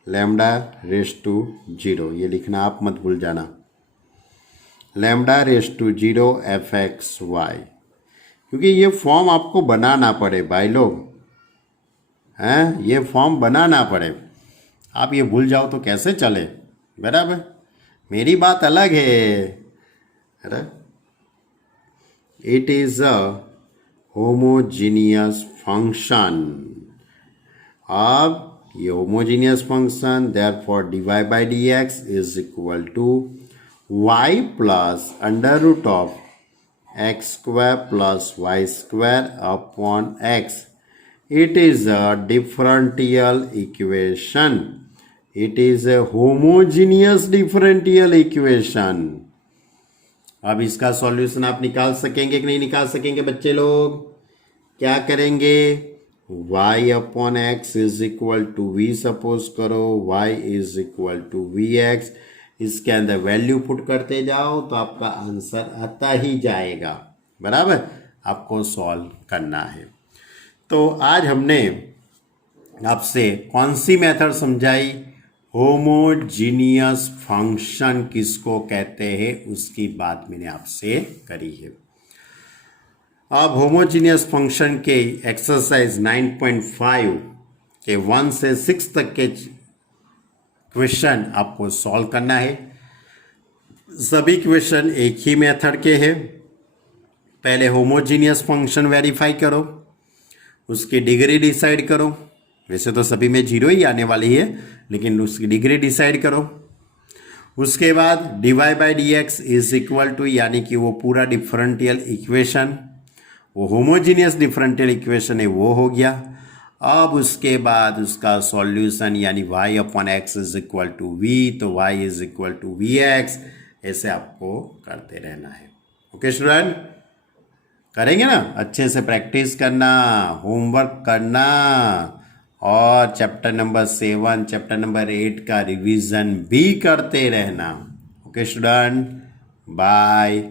λ⁻0 ये लिखना आप मत भूल जाना। λ⁻0 fxy, क्योंकि ये फॉर्म आपको बनाना पड़े भाई लोग, हैं, ये फॉर्म बनाना पड़े। आप ये भूल जाओ तो कैसे चले, बराबर। मेरी बात अलग है, अरे it is a homogeneous function. अब ये homogeneous function, therefore dy/dx is equal to y plus √x² plus y² upon x। It is a differential equation. It is a homogeneous differential equation. अब इसका सॉल्यूशन आप निकाल सकेंगे कि नहीं निकाल सकेंगे बच्चे लोग? क्या करेंगे? y upon x is equal to v suppose करो, y is equal to vx। इसके अंदर वैल्यू पुट करते जाओ तो आपका आंसर आता ही जाएगा, बराबर। आपको सॉल्व करना है। तो आज हमने आपसे कौन सी मेथड समझाई? होमोजीनियस फंक्शन किसको कहते हैं उसकी बात मैंने आपसे करी है। अब होमोजीनियस फंक्शन के एक्सरसाइज 9.5 के 1 से 6 तक के क्वेश्चन आपको सॉल्व करना है। सभी क्वेश्चन एक ही मेथड के हैं। पहले होमोजीनियस फंक्शन वेरीफाई करो, उसकी डिग्री डिसाइड करो। वैसे तो सभी में 0 ही आने वाली है, लेकिन उसकी डिग्री डिसाइड करो। उसके बाद dy by D x is equal to, यानी कि वो पूरा डिफरेंशियल इक्वेशन, वो होमोजीनियस डिफरेंशियल इक्वेशन है, वो हो गया। अब उसके बाद उसका सॉल्यूशन यानी y upon x is equal to v, तो y is equal to we x, ऐसे आपको करते रहना है। ओके स्टूडेंट, करेंगे ना? अच्छे से प्रैक्टिस करना, होमवर्क करना, और चैप्टर नंबर 7, चैप्टर नंबर 8 का रिवीजन भी करते रहना। Okay student, bye.